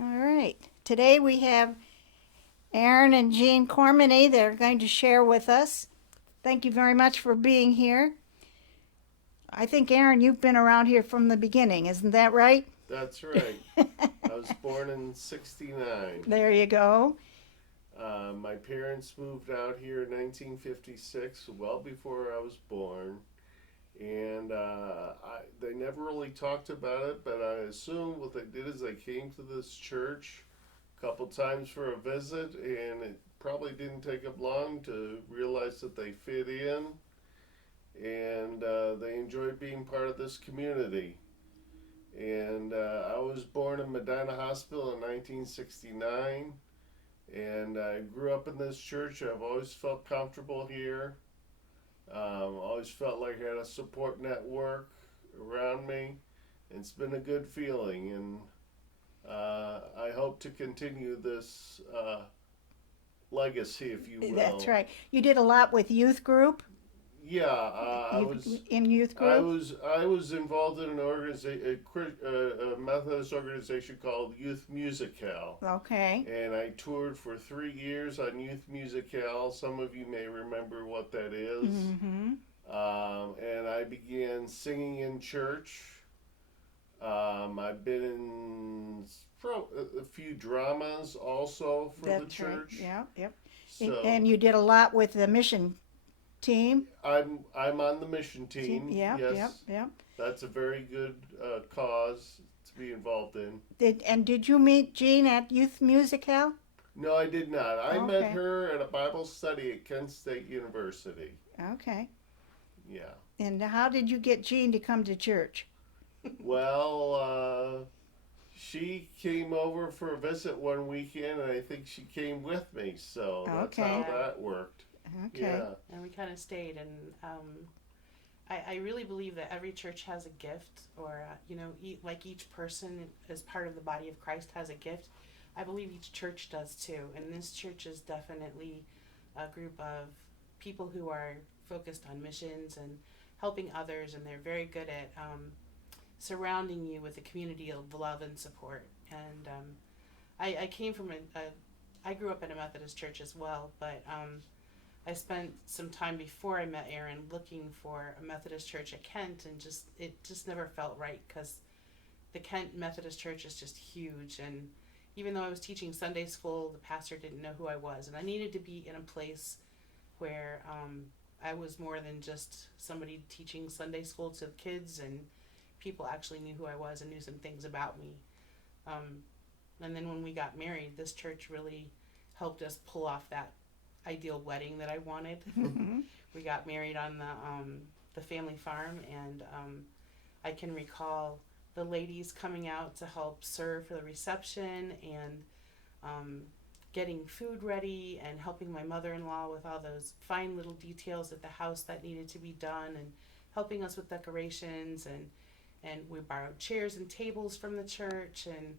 All right. Today we have Aaron and Jean Cormany that are going to share with us. Thank you very much for being here. I think, Aaron, you've been around here from the beginning, isn't that right? That's right. I was born in '69. There you go. My parents moved out here in 1956, well before I was born, and they never really talked about it. But I assume what they did is they came to this church a couple times for a visit, and it probably didn't take them long to realize that they fit in, and they enjoyed being part of this community. And I was born in Medina Hospital in 1969, and I grew up in this church. I've always felt comfortable here. Always felt like I had a support network around me. And it's been a good feeling, and I hope to continue this legacy, if you That's will. right. You did a lot with youth group. Yeah, In youth I group. was I was involved in an a Methodist organization called Youth Musicale, Okay. and I toured for 3 years on Youth Musicale. Some of you may remember what that is. Mm-hmm. And I began singing in church. I've been in a few dramas also for the That's right. church. Yeah. Yep. So And you did a lot with the mission team. I'm on the mission Team. team. Yep. Yep. Yes, Yep. that's a very good cause to be involved in. Did you meet Jean at Youth Musicale? No, I did not. I met Okay. her at a Bible study at Kent State University. Okay. Yeah. And how did you get Jean to come to church? Well, she came over for a visit one weekend, and I think she came with me. So that's how Okay. Yeah, that worked. Okay. Yeah. and we kind of stayed. And I really believe that every church has a gift, or, like each person as part of the body of Christ has a gift. I believe each church does too. And this church is definitely a group of people who are focused on missions and helping others, and they're very good at surrounding you with a community of love and support. And I came from I grew up in a Methodist church as well, but I spent some time before I met Aaron looking for a Methodist church at Kent, and it just never felt right because the Kent Methodist Church is just huge. And even though I was teaching Sunday school, the pastor didn't know who I was, and I needed to be in a place where I was more than just somebody teaching Sunday school to kids, and people actually knew who I was and knew some things about me. Um, and then when we got married, this church really helped us pull off that ideal wedding that I wanted. Mm-hmm. We got married on the family farm, and I can recall the ladies coming out to help serve for the reception, and um, getting food ready, and helping my mother-in-law with all those fine little details at the house that needed to be done, and helping us with decorations, and we borrowed chairs and tables from the church, and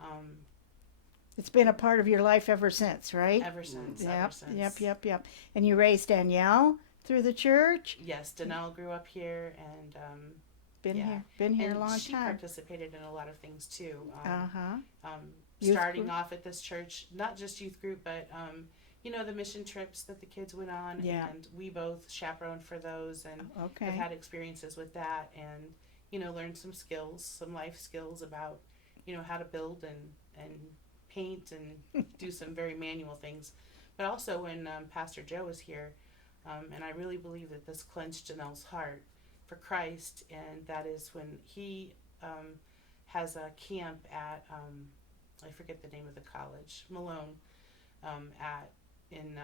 um, It's been a part of your life ever since, right? ever since, ever Yep. Yep. since. Yep. Yep. And you raised Danielle through the church. Yes, Danelle grew up here, and Been yeah, here. Been here a and long she time. participated in a lot of things too. Uh huh. Youth Starting group. off at this church, not just youth group, but the mission trips that the kids went on, Yeah. and we both chaperoned for those, and have Okay. had experiences with that, and learned some skills, some life skills about how to build and paint and do some very manual things. But also when Pastor Joe was here, and I really believe that this cleansed Janelle's heart for Christ, and that is when he has a camp at I forget the name of the college, Malone, at in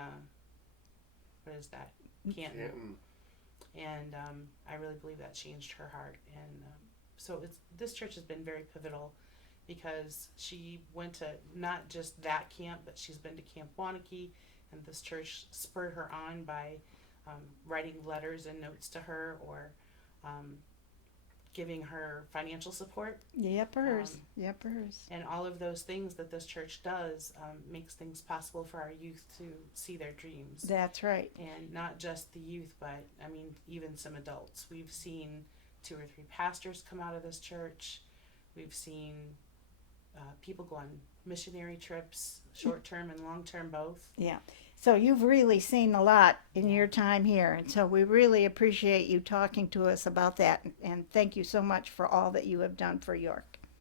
what is that, Canton. Canton. And I really believe that changed her heart. And so this church has been very pivotal because she went to not just that camp, but she's been to Camp Wanakee, and this church spurred her on by writing letters and notes to her, or um, giving her financial support. Yepers. Um, Yepers. and all of those things that this church does makes things possible for our youth to see their dreams. That's right. And not just the youth, but I mean, even some adults. We've seen 2 or 3 pastors come out of this church. We've seen people go on missionary trips, short term and long term both. Yeah. So you've really seen a lot in your time here, and so we really appreciate you talking to us about that, and thank you so much for all that you have done for York.